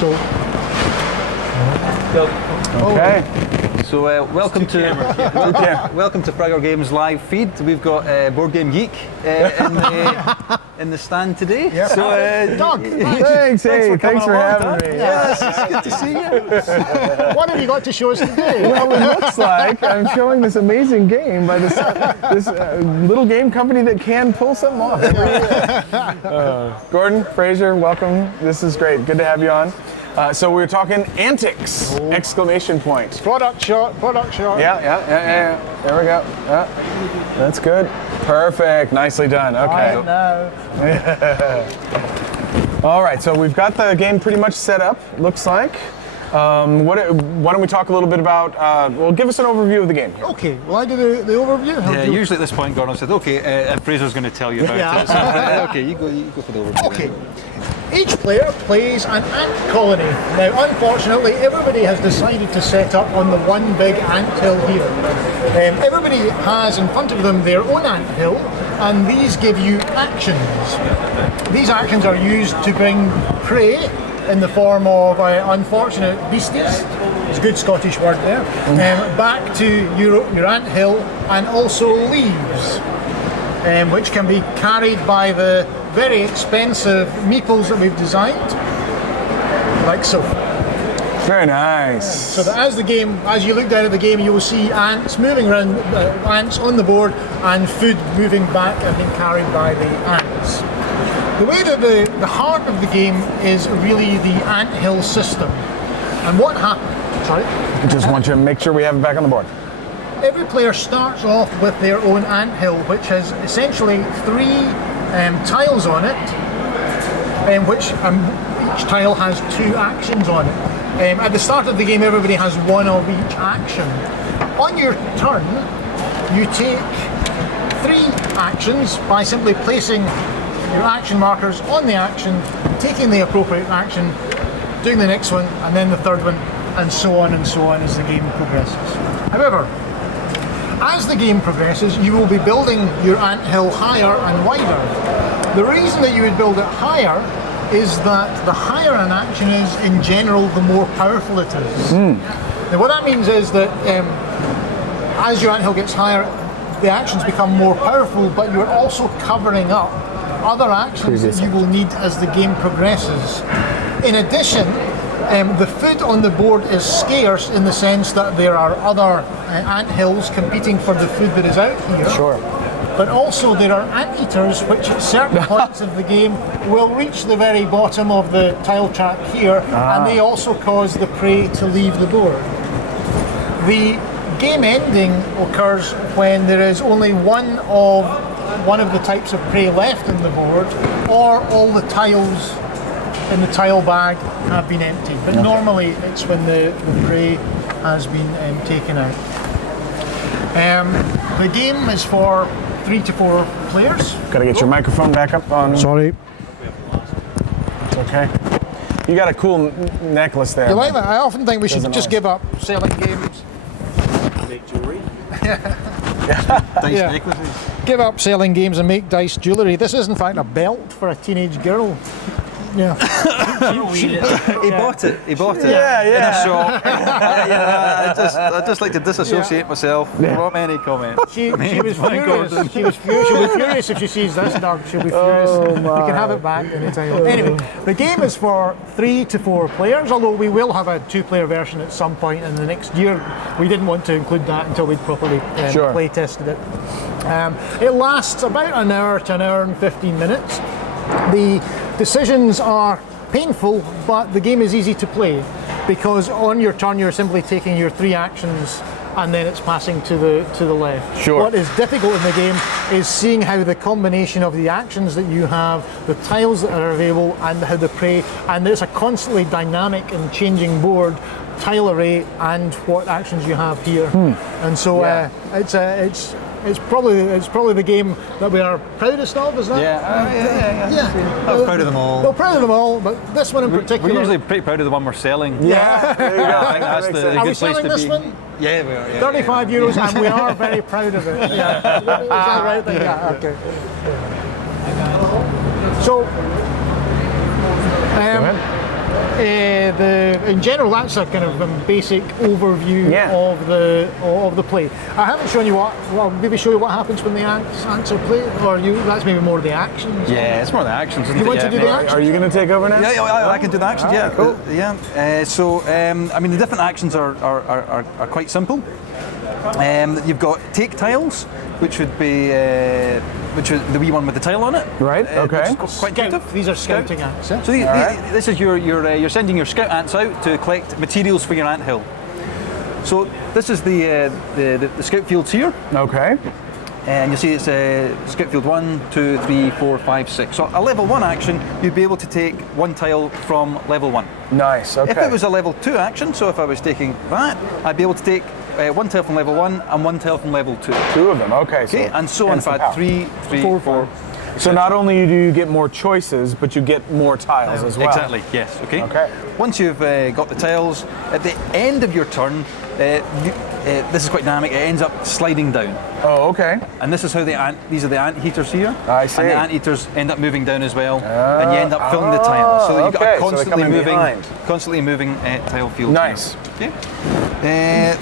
So. Okay. So welcome to Fraggle Games live feed. We've got BoardGameGeek in the stand today. Yep. So Doug, Thanks for having me. Yes, it's good to see you. what have you got to show us today? Well, it looks like I'm showing this amazing game by this little game company that can pull something off. Gordon, Fraser, welcome. This is great. Good to have you on. So we're talking Antics! Exclamation point. Product shot. Yeah. There we go. Yeah. That's good. Perfect. Nicely done. Okay. All right. So we've got the game pretty much set up. Looks like. Why don't we talk a little bit about? Well, give us an overview of the game. Okay. Well, I do the overview. Yeah. Usually at this point, Gordon said, "Okay, Fraser's going to tell you about it." So, okay, you go for the overview. Okay. Each player plays an ant colony. Now, unfortunately, everybody has decided to set up on the one big ant hill here. Everybody has in front of them their own ant hill, and these give you actions. These actions are used to bring prey in the form of unfortunate beasties. It's a good Scottish word there. Back to your ant hill, and also leaves, which can be carried by the very expensive meeples that we've designed, like so. Very nice. So that as you look down at the game, you will see ants moving around, ants on the board, and food moving back and being carried by the ants. The way that the heart of the game is really the ant hill system. And what happens? Sorry. I just want you to make sure we have it back on the board. Every player starts off with their own ant hill, which has essentially 3 tiles on it, which each tile has 2 actions on it. At the start of the game, everybody has 1 of each action. On your turn, you take 3 actions by simply placing your action markers on the action, taking the appropriate action, doing the next one, and then the third one, and so on as the game progresses. However, as the game progresses, you will be building your anthill higher and wider. The reason that you would build it higher is that the higher an action is, in general, the more powerful it is. Now what that means is that as your anthill gets higher, the actions become more powerful, but you're also covering up other actions that you will need as the game progresses. In addition, the food on the board is scarce in the sense that there are other ant hills competing for the food that is out here. Sure. But also there are anteaters which at certain points of the game will reach the very bottom of the tile track here, and they also cause the prey to leave the board. The game ending occurs when there is only one of the types of prey left in the board, or all the tiles in the tile bag have been emptied. But normally it's when the prey has been taken out. The game is for 3 to 4 players. Gotta get your microphone back up on. Sorry. It's okay. You got a cool necklace there. You like that? I often think we should just give up selling games. Make jewelry. Dice necklaces. Give up selling games and make dice jewellery. This is in fact a belt for a teenage girl. Yeah. He bought it. Yeah. In a shop. I just like to disassociate myself from any comment. She was furious. She'll be furious if she sees this, Doug. She'll be furious. You can have it back anytime. Anyway, the game is for 3 to 4 players, although we will have a 2-player version at some point in the next year. We didn't want to include that until we'd properly play tested it. It lasts about an hour to an hour and 15 minutes. The decisions are painful, but the game is easy to play because on your turn you're simply taking your 3 actions and then it's passing to the left. Sure. What is difficult in the game is seeing how the combination of the actions that you have, the tiles that are available, and how the prey, and there's a constantly dynamic and changing board, tile array, and what actions you have here. And so it's probably the game that we are proudest of, is that? Yeah. I'm proud of them all. Well, proud of them all, but this one in particular. We're usually pretty proud of the one we're selling. Yeah. There you go. I think that's the Are good we place selling to this be. one? Yeah, we are. Yeah, 35 euros, and we are very proud of it. Yeah. Is that right? Yeah. Okay. So, In general, that's a kind of basic overview of the play. I haven't shown you well, maybe show you what happens when the ants are played, or that's maybe more the actions. Yeah, it's more the actions. You want to do the actions? Are you going to take over now? Yeah, I can do the actions. Yeah, cool. I mean, the different actions are quite simple. You've got take tiles, which would be the wee one with the tile on it. Right. Okay. Quite intuitive. These are scouting ants. So this is you're sending your scout ants out to collect materials for your ant hill. So this is the scout fields here. Okay. And you see it's scout field 1, 2, 3, 4, 5, 6. So a level 1 action, you'd be able to take one tile from level 1. Nice. Okay. If it was a level 2 action, so if I was taking that, I'd be able to take one tile from level 1 and one tile from level 2. Two of them. Okay. Okay, and so on. If I had 3, 4. So not only do you get more choices, but you get more tiles as well. Exactly. Yes. Okay. Okay. Once you've got the tiles, at the end of your turn, this is quite dynamic. It ends up sliding down. Oh, okay. And this is how these are the ant heaters here. I see. And the ant heaters end up moving down as well, and you end up filling the tiles. So you've got a constantly moving tile field. Nice. Here. Okay.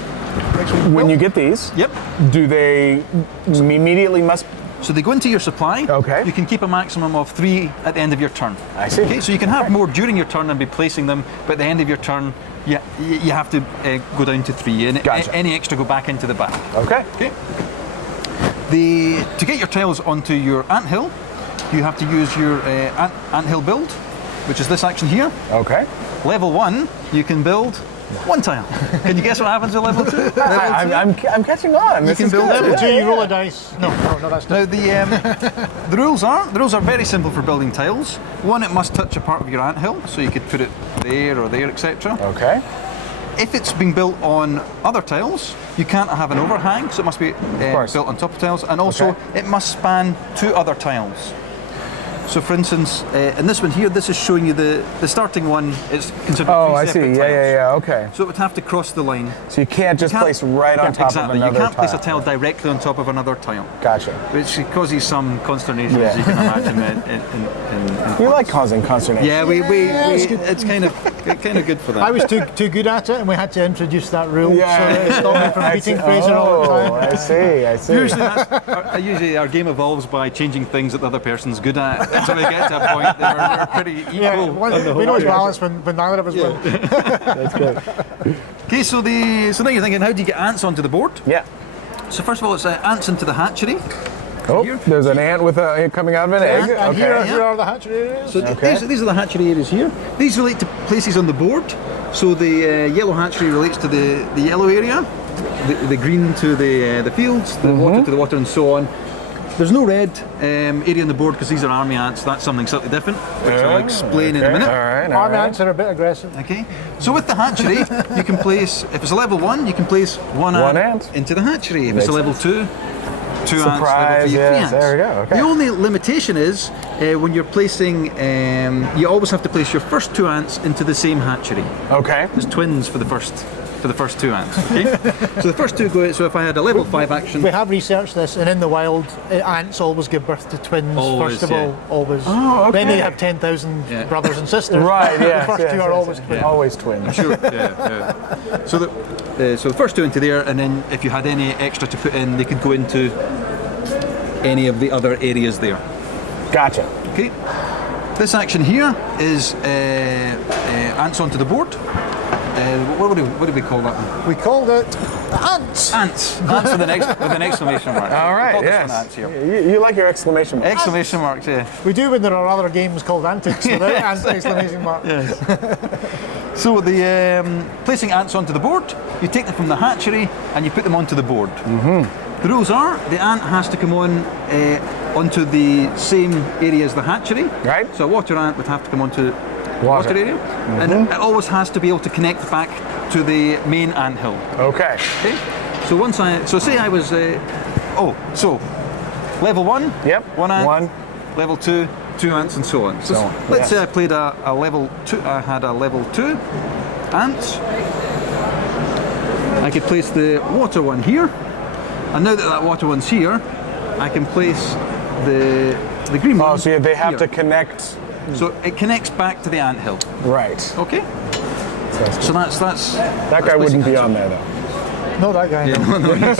When you get these, Yep. do they immediately must? So they go into your supply. Okay. You can keep a maximum of 3 at the end of your turn. I see. Okay, so you can have more during your turn and be placing them, but at the end of your turn, you have to go down to 3, and Gotcha. any extra go back into the bag. Okay. Okay. To get your tiles onto your ant hill, you have to use your ant hill build, which is this action here. Okay. Level 1, you can build 1 tile. Can you guess what happens at level 2? I'm catching on. This can is build good. Level 2, Yeah, you roll yeah. a dice. No, that's Now not. the rules are very simple for building tiles. One, it must touch a part of your ant hill, so you could put it there or there, etc. Okay. If it's being built on other tiles, you can't have an overhang, so it must be course. built on top of tiles, and also it must span 2 other tiles. So, for instance, in this one here, this is showing you the starting one is considered Oh, 3 I see. separate Yeah, tiles. yeah. Okay. So it would have to cross the line. So you can't just place right on top exactly. of another You can't place a tile. tile directly on top of another tile, Gotcha. which causes some consternation, Yeah. as you can imagine. in You like causing consternation. yeah, it's kind of good for that. I was too good at it, and we had to introduce that rule Yeah. so that it stopped me from beating Fraser all the time. I see. Usually our game evolves by changing things that the other person's good at until we get to a point that we're pretty equal. Yeah, on the we know it's whole. balanced when neither of us win. That's good. Okay, so now you're thinking, how do you get ants onto the board? Yeah. So first of all, it's ants into the hatchery. Oh, Here. there's an ant with coming out of an egg. ant, And Okay. here are the hatchery areas. So these are the hatchery areas here. These relate to places on the board. So the yellow hatchery relates to the yellow area, the green to the fields, the water to the water, and so on. There's no red area on the board because these are army ants. That's something slightly different, which I'll explain in a minute. All right. Army ants are a bit aggressive. Okay. So with the hatchery, you can place, if it's a level 1, you can place one ant into the hatchery. If it's a level 2, 2 ants, level 3, 3 yes, ants. there we go, okay. The only limitation is when you're placing, you always have to place your first 2 ants into the same hatchery. Okay. There's twins for the first 2 ants. Okay. So the first 2 go. So if I had a level 5 action, We have researched this, and in the wild, ants always give birth to twins. Always, first of all, always. Oh, okay. Then they have 10,000 Yeah. brothers and sisters. Right. Yeah. The first 2 are always twins. Always twins. sure. Yeah. So the first 2 into there, and then if you had any extra to put in, they could go into any of the other areas there. Gotcha. Okay. This action here is ants onto the board. What do we call that one? We called it ants. Ants. Ants with an exclamation mark. All We right. call this Yes. one ants here. You like your exclamation mark. Exclamation marks. Yeah. We do when there are other games called Antics without exclamation mark. So the placing ants onto the board, you take them from the hatchery and you put them onto the board. The rules are the ant has to come on onto the same area as the hatchery. Right. So a water ant would have to come onto Water. water area, and it always has to be able to connect back to the main ant hill. Okay. Okay. So say I was so level 1. Yep. 1 ant. 1. Level 2. 2 ants and so on. So So on, let's yes. say I played a level 2. I had a level 2 ants. I could place the water one here, and now that water one's here, I can place the green one. Oh, so they have here. to connect So it connects back to the anthill. Right. Okay. So that's That guy wouldn't be on there though. Not that guy. Yeah, no. no,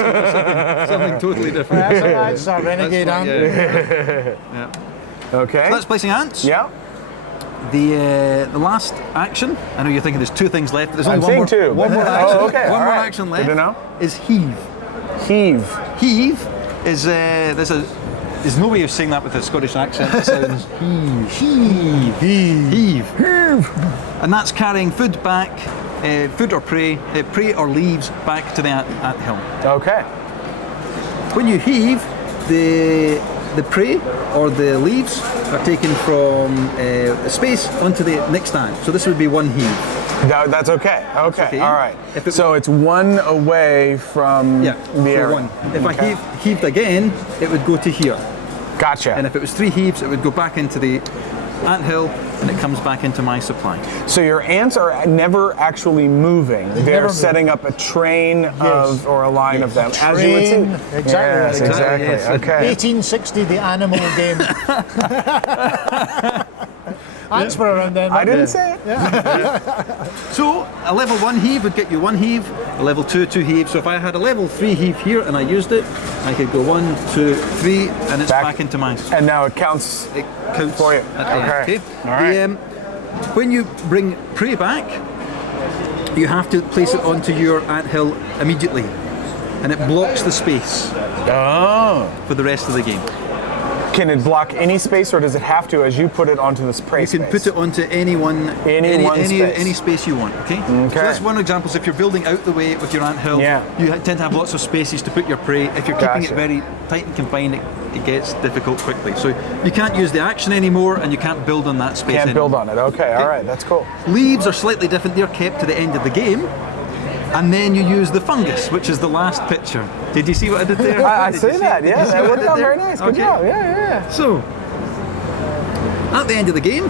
something totally different. That's a renegade That's ant. fine, yeah. Okay. So that's placing ants. Yeah. The last action. I know you're thinking there's 2 things left. There's I'm only one seeing more. 2. One more action. Oh, okay. One all more right. action Good left. to know. Is heave. Heave. Heave is there's no way of saying that with a Scottish accent. It sounds heave. And that's carrying food back, food or prey or leaves back to the anthill. Okay. When you heave, the prey or the leaves are taken from a space onto the next ant. So this would be one heave. That's okay. Okay. All right. If So it's one away from the area. One. If I heaved again, it would go to here. Gotcha. And if it was 3 heaves, it would go back into the anthill and it comes back into my supply. So your ants are never actually moving. They're never setting up a train of or a line of them. As you would see. Train, exactly. Yes, exactly. Yes. Okay. 1860, the animal game. Ants were around then. I didn't say it. So a level 1 heave would get you 1 heave, a level 2 heaves. So if I had a level 3 heave here and I used it, I could go 1, 2, 3 and it's back into my And now it counts. it counts For you. at the end, Okay. All right. When you bring prey back, you have to place it onto your anthill immediately, and it blocks the space Oh. for the rest of the game. Can it block any space, or does it have to as you put it onto the prey You can space? put it onto any space you want. Okay. So that's one example. So if you're building out the way with your anthill, Yeah. you tend to have lots of spaces to put your prey. If you're keeping Gotcha. it very tight and confined, it gets difficult quickly. So you can't use the action anymore, and you can't build on that space. Can't build anymore. on it. Okay. All right. That's cool. Leaves are slightly different. They're kept to the end of the game. And then you use the fungus, which is the last picture. Did you see what I did there? I Did see you that. Did Yeah. you see That what I worked did out there? very nice. Good Okay. job. Yeah. So, at the end of the game,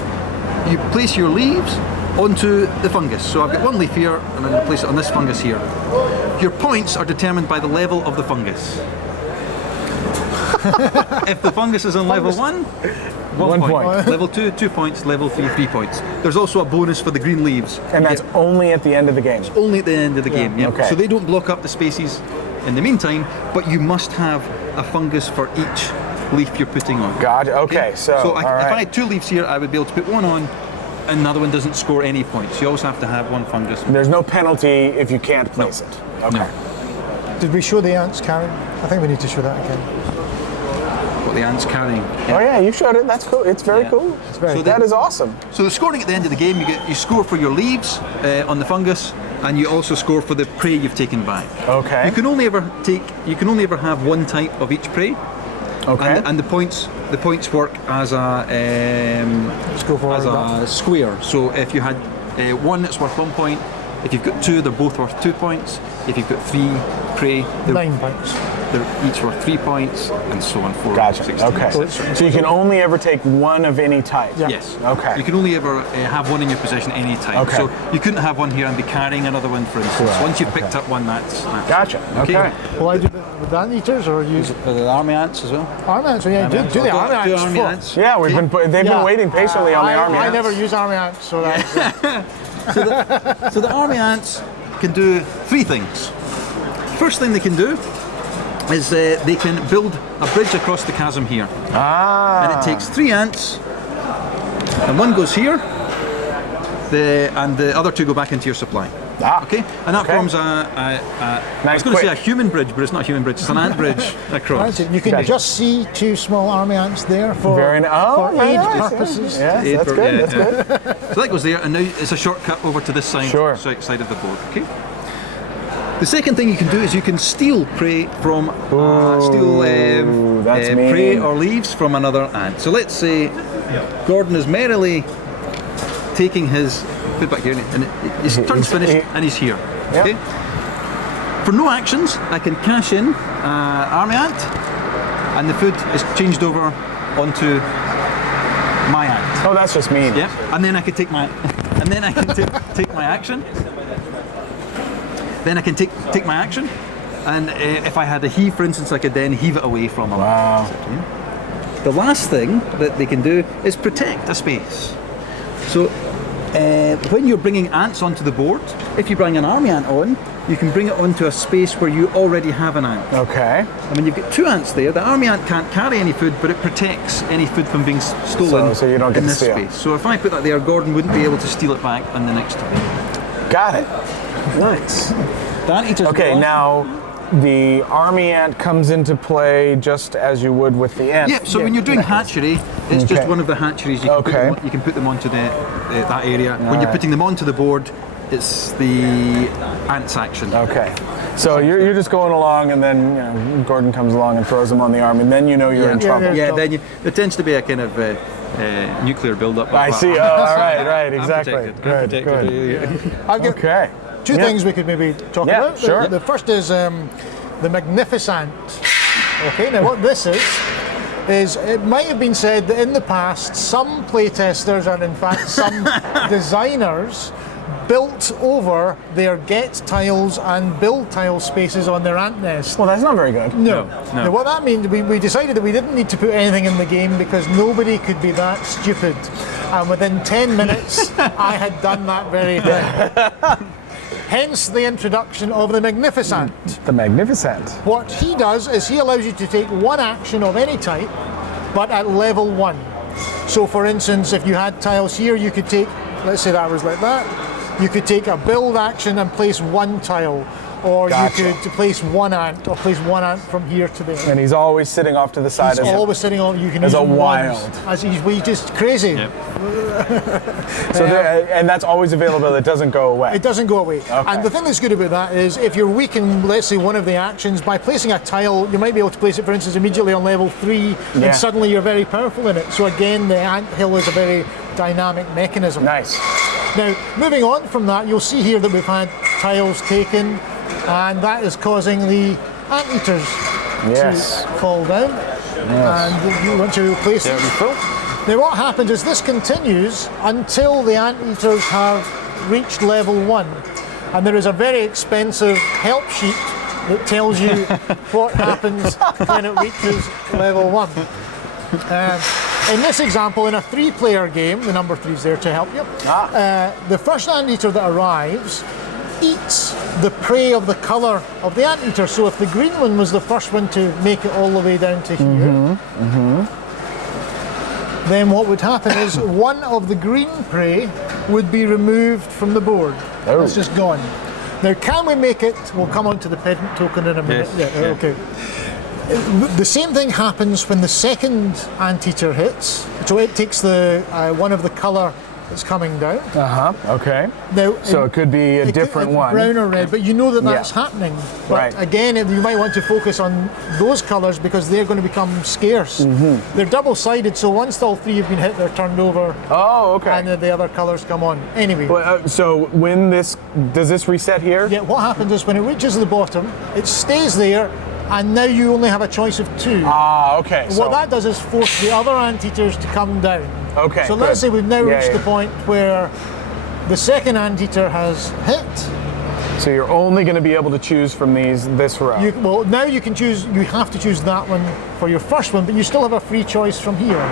you place your leaves onto the fungus. So I've got 1 leaf here, and I'm going to place it on this fungus here. Your points are determined by the level of the fungus. If the fungus is on level 1, 1 point. Level 2, 2 points. Level 3, 3 points. There's also a bonus for the green leaves. And that's only at the end of the game. Only at the end of the game, yeah. Okay. So they don't block up the spaces in the meantime, but you must have a fungus for each leaf you're putting on. Gotcha. Okay. So, So all if right. I had 2 leaves here, I would be able to put 1 on, and another one doesn't score any points. You always have to have 1 fungus. There's no penalty if you can't place it. Okay. Did we show the ants carrying? I think we need to show that again. What the ant's carrying. Oh yeah, you showed it. That's cool. It's very Yeah. cool. very That is awesome. So the scoring at the end of the game, you score for your leaves on the fungus, and you also score for the prey you've taken back. Okay. You can only ever have 1 type of each prey. Okay. And the points work as a Let's go for as a square. So if you had 1, it's worth 1 point. If you've got 2, they're both worth 2 points. If you've got 3 prey, they're 9 points. each worth 3 points, and so on. 4, Gotcha. 16, Okay. etc. So you can only ever take 1 of any type. Yeah. Yes. Okay. You can only ever have 1 in your possession any time. Okay. So you couldn't have 1 here and be carrying another one, for instance. Right. Once you've picked up 1, that's Gotcha. Okay. Will I do the with anteaters or use the army ants as well. army ants? So yeah, do the army ants. Do army first. ants. Yeah, they've been Yeah. waiting patiently on the army. I ants. never use army ants, so that's So the army ants can do 3 things. First thing they can do is they can build a bridge across the chasm here. And it takes 3 ants, and 1 goes here, and the other 2 go back into your supply. Okay, and that forms I was going to say a human bridge, but it's not a human bridge. It's an ant bridge across. that's it. You can Gotcha. just see 2 small army ants there for, Very for very aid nice, purposes. Yeah. Aid That's for- good. yeah, That's yeah. good. So that goes there, and now it's a shortcut over to this side, Sure. side of the board. Okay. The second thing you can do is you can steal prey from that's prey mean. or leaves from another ant. So let's say Gordon is merrily taking his food back here, and his turn's finished, and he's here. Yep. Okay. For no actions, I can cash in army ant, and the food is changed over onto my ant. Oh, that's just mean. Yeah, and then I can take my, take my action. Then I can take my action, and if I had a heave, for instance, I could then heave it away from him. Wow. The last thing that they can do is protect a space. So when you're bringing ants onto the board, if you bring an army ant on, you can bring it onto a space where you already have an ant. Okay. And when you've got 2 ants there, the army ant can't carry any food, but it protects any food from being stolen So you don't get in to this steal. space. So if I put that there, Gordon wouldn't be able to steal it back on the next turn. Got it. Nice. The anteaters Okay, go on. now the army ant comes into play just as you would with the ant. Yeah, so when you're doing hatchery, it's just Okay. one of the hatcheries. You can, Okay. you can put them onto that area. When you're putting them onto the board, it's the ants action. Okay. So you're just going along, and then Gordon comes along and throws them on the arm, and then you know you're in trouble. Yeah, then there tends to be a kind of nuclear build-up. I see. Oh, all right, exactly. I'm protected. Good. I've got Okay. two things we could maybe talk Yeah, about. sure. The first is the Magnificent. Okay, now what this is it might have been said that in the past some playtesters and in fact some designers built over their get tiles and build tile spaces on their ant nest. Well, that's not very good. No. Now, what that means, we decided that we didn't need to put anything in the game because nobody could be that stupid. And within 10 minutes, I had done that very thing. Hence the introduction of the Magnificent. The Magnificent. What he does is he allows you to take one action of any type, but at level 1. So for instance, if you had tiles here, you could take, let's say that was like that, you could take a build action and place 1 tile, or Gotcha. you could place 1 ant, or place 1 ant from here to there. And he's always sitting off to the side He's as always sitting on. You can as use a him wild. once, as he's just crazy. Yep. So and that's always available. It doesn't go away. It doesn't go away. Okay. And the thing that's good about that is if you're weak in, let's say, one of the actions, by placing a tile, you might be able to place it, for instance, immediately on level 3, Yeah. and suddenly you're very powerful in it. So again, the anthill is a very dynamic mechanism. Nice. Now, moving on from that, you'll see here that we've had tiles taken, and that is causing the anteaters Yes. to fall down. And you want to replace them. Now what happens is this continues until the anteaters have reached level 1. And there is a very expensive help sheet that tells you what happens when it reaches level 1. In this example, in a 3-player game, the number 3 is there to help you, the first anteater that arrives eats the prey of the colour of the anteater. So if the green one was the first one to make it all the way down to here, then what would happen is one of the green prey would be removed from the board. Oh. It's just gone. Now, can we make it? We'll come on to the pedant token in a minute. Yes. Yeah, okay. The same thing happens when the second anteater hits. So it takes the one of the colour that's coming down. Okay. Now, So it could be a it different could, one. brown or red, but you know that that's Yeah. happening. But Right. again, you might want to focus on those colours because they're going to become scarce. They're double-sided, so once all 3 have been hit, they're turned over, Oh, okay. and then the other colours come on. Anyway, Well, so when does this reset here? yeah, what happens is when it reaches the bottom, it stays there, and now you only have a choice of 2. Ah, okay. What that does is force the other anteaters to come down. Okay, So let's good. say we've now Yeah, reached yeah. the point where the second anteater has hit. So you're only going to be able to choose from this row. Well, now you can choose. You have to choose that one for your first one, but you still have a free choice from here.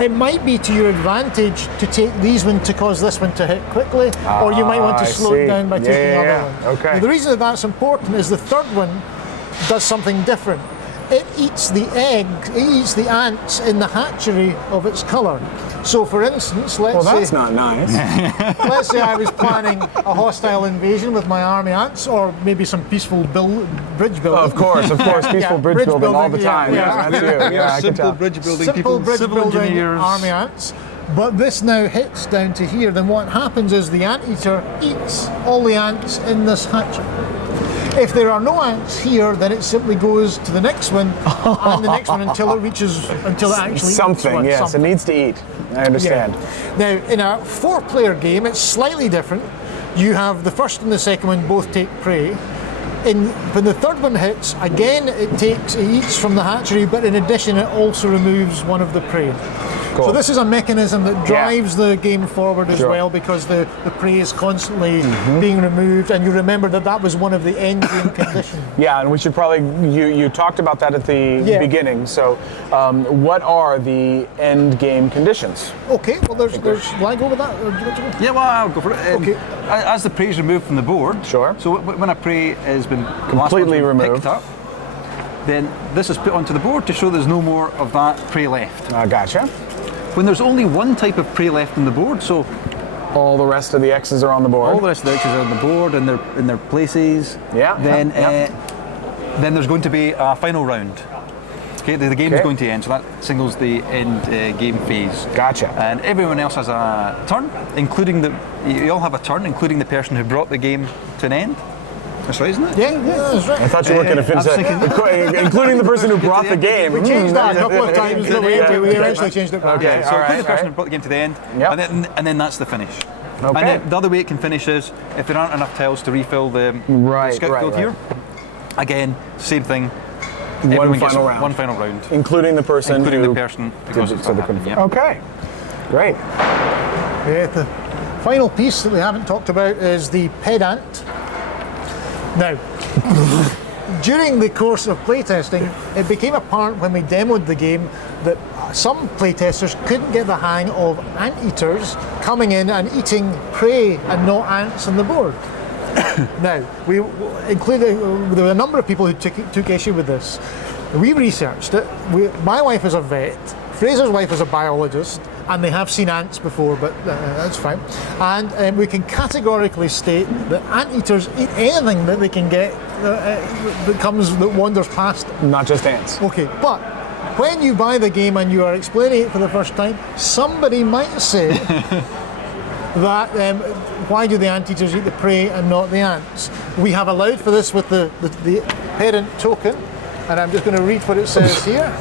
It might be to your advantage to take these one to cause this one to hit quickly, or you might want to I slow see. it down by Yeah, taking the yeah, other yeah. one. Okay. Now, the reason that that's important is the third one does something different. It eats the eggs, it eats the ants in the hatchery of its colour. So, for instance, well, that's not nice. let's say I was planning a hostile invasion with my army ants, or maybe some peaceful bridge building. Of course, peaceful Yeah, bridge building all the yeah, time. yeah. That's you. Yeah, I can simple tell. bridge building Simple people, bridge civil building engineers. army ants. But this now hits down to here, then what happens is the anteater eats all the ants in this hatchery. If there are no ants here, then it simply goes to the next one and the next one until it actually eats Something, one. yes. Something. It needs to eat. I understand. Yeah. Now, in a 4-player game, it's slightly different. You have the first and the second one both take prey. When the third one hits, again it eats from the hatchery, but in addition it also removes one of the prey. So this is a mechanism that drives the game forward as Sure. well, because the prey is constantly being removed, and you remember that was one of the end game conditions. Yeah, and we should probably, you talked about that at the beginning, so what are the end game conditions? Okay, well will I go with that? Or do you want to go? Yeah, well, I'll go for it. Okay. As the prey is removed from the board, Sure. So when a prey has been Completely removed. picked up, then this is put onto the board to show there's no more of that prey left. Gotcha. When there's only one type of prey left on the board, so All the rest of the X's are on the board. all the rest of the X's are on the board and they're in their places. Yeah, Then yeah. then there's going to be a final round. Okay, the game is Okay. going to end, so that signals the end game phase. Gotcha. And everyone else has a turn, including you all have a turn, including the person who brought the game to an end. That's right, isn't it? Yeah, that's right. I thought you were going to finish I was that, including the person who brought the game. We changed that a couple of times, but we Yeah. eventually changed it back. Okay. So all include right, the person all who right. brought the game to the end, Yep. and then that's the finish. Okay. And then the other way it can finish is if there aren't enough tiles to refill the Right, scout right, field right. here. Again, same thing. One Everyone gets final round. One final round, Including the person including who the person who did caused it, it so to they happen. couldn't- Yeah. Okay, great. Yeah, the final piece that we haven't talked about is the pedant. Now, during the course of playtesting, it became apparent when we demoed the game that some playtesters couldn't get the hang of anteaters coming in and eating prey and not ants on the board. Now, there were a number of people who took issue with this. We researched it. My wife is a vet, Fraser's wife is a biologist, and they have seen ants before, but that's fine. And we can categorically state that anteaters eat anything that they can get that wanders past them. Not just ants. Okay, but when you buy the game and you are explaining it for the first time, somebody might say that why do the anteaters eat the prey and not the ants? We have allowed for this with the parent token, and I'm just going to read what it says here.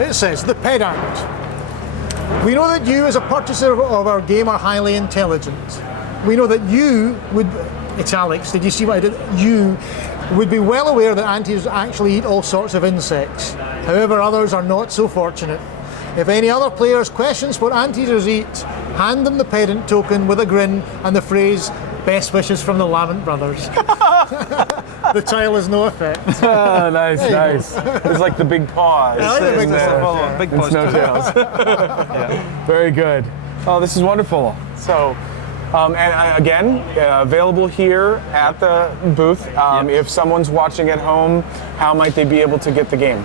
It says, the pedant. We know that you as a purchaser of our game are highly intelligent. We know that you would, italics, did you see what I did? You would be well aware that anteaters actually eat all sorts of insects. However, others are not so fortunate. If any other players questions what anteaters eat, hand them the pedant token with a grin and the phrase, best wishes from the Lamont brothers. The tile has no effect. Oh, nice, nice. It's like the big paws. I like the big in there. paws. Big It's pause. no tails. Very good. Oh, this is wonderful. So, again, available here at the booth. If someone's watching at home, how might they be able to get the game?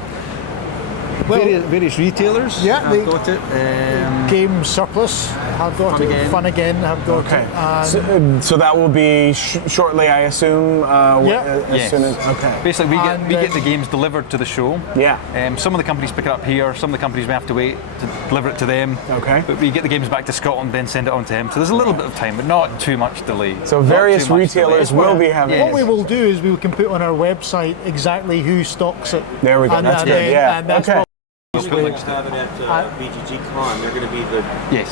Various retailers have got it. Game Surplus have got Fun it. Again. Fun Again have got Okay. it. And So that will be shortly, I assume. As Yes. soon as okay. Basically, we And, get the games delivered to the show. Yeah. Some of the companies pick it up here. Some of the companies we have to wait to deliver it to them. Okay. But we get the games back to Scotland, then send it on to him. So there's a little bit of time, but not too much delay. So Not various too much retailers delay. will be having. Yeah. what we will do is we can put on our website exactly who stocks it. There we go. And, That's and good. then- Yeah. and that's Okay. what We're going to have it at BGG Con. They're going to be the Yes.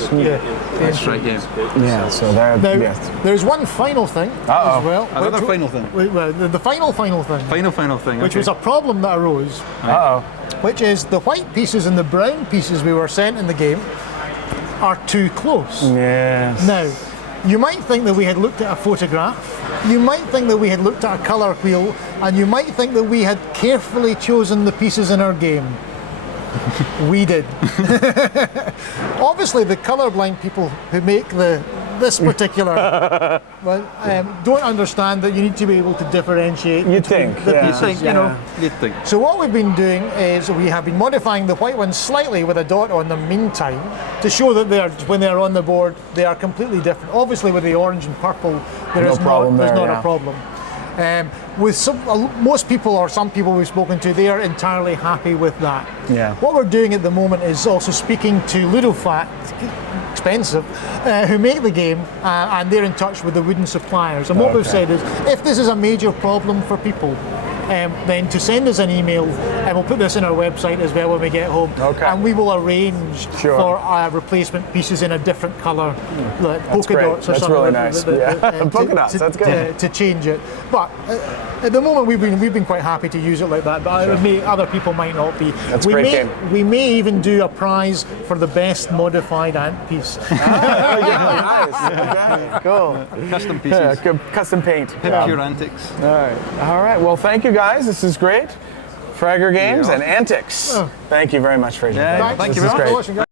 That's right, yeah. Yeah. So that. Now, Yes. there's one final thing Uh-oh. as well. Another which- final thing. well, the final thing, Final thing. which okay. was a problem that arose, Uh-oh. which is the white pieces and the brown pieces we were sent in the game are too close. Yes. Now, you might think that we had looked at a photograph, you might think that we had looked at a colour wheel, and you might think that we had carefully chosen the pieces in our game. We did. Obviously, the colourblind people who make this particular don't understand that you need to be able to differentiate You'd between think, the yeah. You'd pieces. think, you'd think. So what we've been doing is we have been modifying the white ones slightly with a dot on them meantime to show that when they're on the board they are completely different. Obviously with the orange and purple there's problem not there, yeah. a problem. With most people or some people we've spoken to, they are entirely happy with that. Yeah. What we're doing at the moment is also speaking to Ludofat, expensive, who make the game, and they're in touch with the wooden suppliers. And what we've Okay. said is, if this is a major problem for people, then to send us an email, and we'll put this in our website as well when we get home. Okay. And we will arrange Sure. for replacement pieces in a different colour, like polka great. dots or That's something. really nice. Yeah. Polka dots, that's good. To change it, but at the moment we've been quite happy to use it like that. But other people might not be. That's we a great may game. we may even do a prize for the best modified ant piece. Nice. Okay. Cool. Custom Yeah, pieces. good custom paint. Pure Antics. All right. Well, thank you guys. This is great. Fragger Games and Antics. Thank you very much, Fraser. Yeah, thank you This is very much great. for watching, guys.